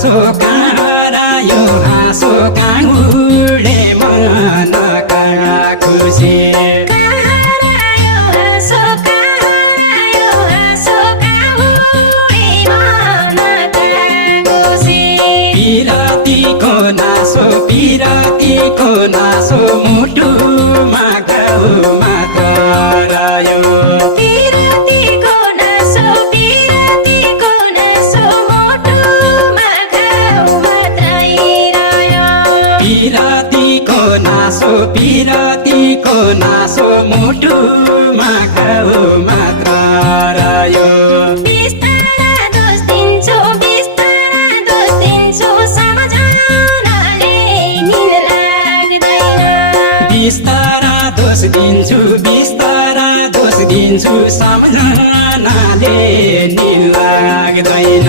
हाँसो काँडायो हाँसो काँ उडे मन कहाँ खुसी पिरतीको नासो मुटुमा घाउ मात्र रह्यो पिरतीको नासो मुटुमा घाउ मात्रै रह्यो पिरतीको नासो मुटुमा घाउ मात्र रह्यो बिस्तारा दोष दिन्छु सम्झनाले निद लाग्दैन बिस्तारा दोष दिन्छु सम्झनाले निद लाग्दैन